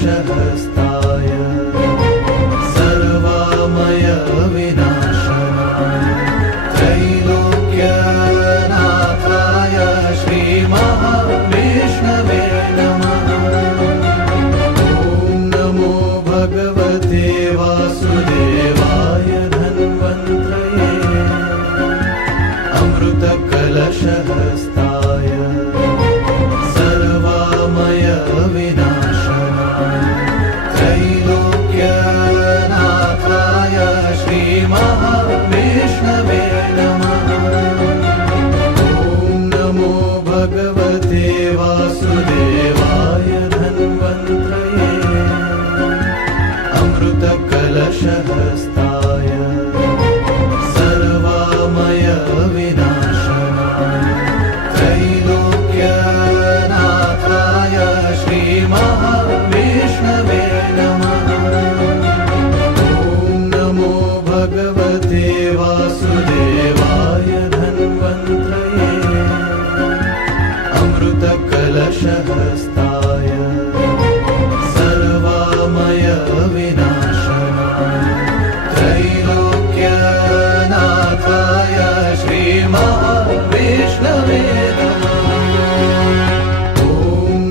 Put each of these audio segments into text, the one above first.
अमृतकलशहस्ताय सर्वामय विनाशनाय त्रैलोक्यनाथाय श्रीमहाविष्णवे नमः। ॐ नमो भगवते वासुदेवाय धन्वन्त्रये अमृतकलशहस्ताय सर्वामय विनाशनाय त्रैलोक्यनाथाय श्रीमहाविष्णवे नमः। ॐ नमो भगवते वासुदेवाय धन्वन्त्रये अमृतकलशहस्ताय सर्वामय विनाशनाय त्रैलोक्यनाथाय श्रीमहाविष्णवे नमः। ॐ नमो भगवते वासुदेवाय धन्वन्त्रये अमृतकलशहस्ताय सर्वामय विनाशनाय त्रैलोक्यनाथाय श्रीमहाविष्णवे नमः। ॐ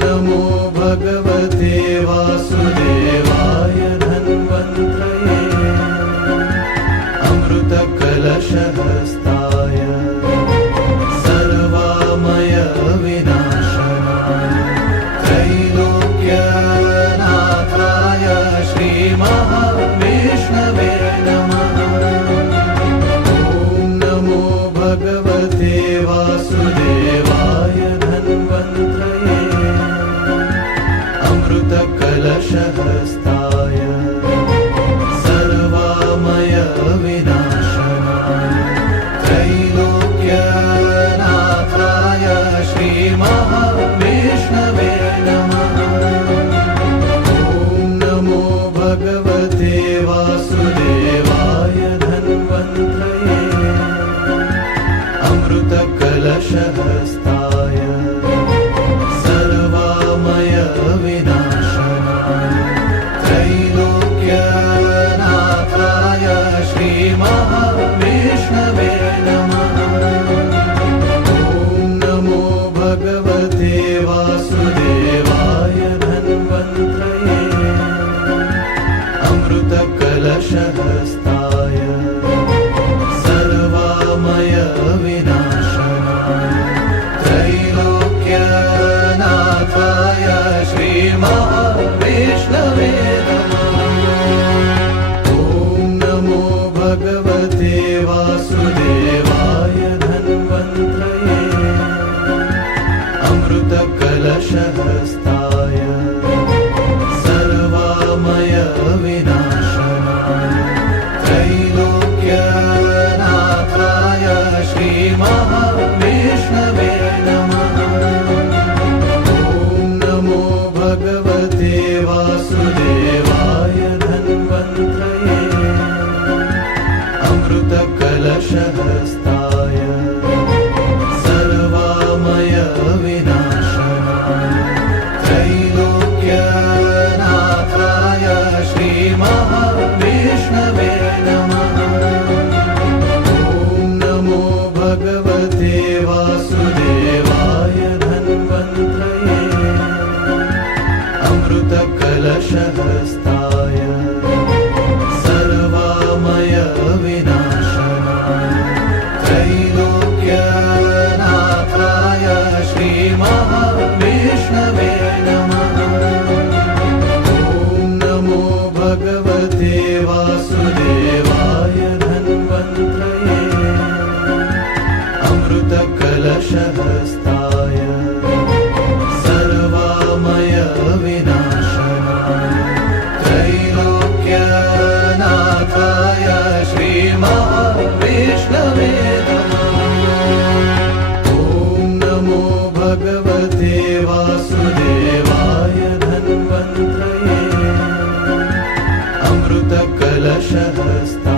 नमो भगवते वासुदेवाय धन्वन्त्रये अमृतकलशहस्ताय सर्वामय विनाशनाय त्रैलोक्यनाथाय श्रीमहाविष्णवे नमः। ॐ नमो भगवते वासुदेवाय धन्वन्त्रये अमृतकलशहस्ताय सर्वामय विनाशनाय त्रैलोक्यनाथाय श्रीमहाविष्णवे नमः। ॐ नमो भगवते वासुदेवाय धन्वन्त्रये अमृतकलशहस्ताय सर्वामय विनाशनाय त्रैलोक्यनाथाय श्रीमहाविष्णवे नमः। ॐ नमो भगवते वासुदेवाय धन्वन्त्रये अमृतकलशहस्ताय सर्वामय विनाशनाय त्रैलोक्यनाथाय श्रीमहाविष्णवे नमः। ॐ नमो भगवते वासुदेवाय धन्वन्त्रये अमृतकलशहस्ताय सर्वामय विनाशनाय त्रैलोक्यनाथाय श्रीमहाविष्णवे नमः। ॐ नमो भगवते वासुदेवाय धन्वन्त्रये अमृतकलशहस्ताय सर्वामय विनाशनाय त्रैलोक्यनाथाय श्रीमहाविष्णवे नमः। ॐ नमो भगवते वासुदेवाय धन्वन्त्रये अमृतकलशहस्ताय सर्वामय विनाशनाय त्रैलोक्यनाथाय श्रीमहाविष्णवे नमः। ॐ नमो भगवते वासुदेवाय धन्वन्त्रये अमृतकलशहस्ताय सर्वामय विनाशनाय त्रैलोक्यनाथाय श्रीमहाविष्णवे नमः। ॐ नमो भगवते वासुदेवाय धन्वन्त्रये अमृतकलशहस्ताय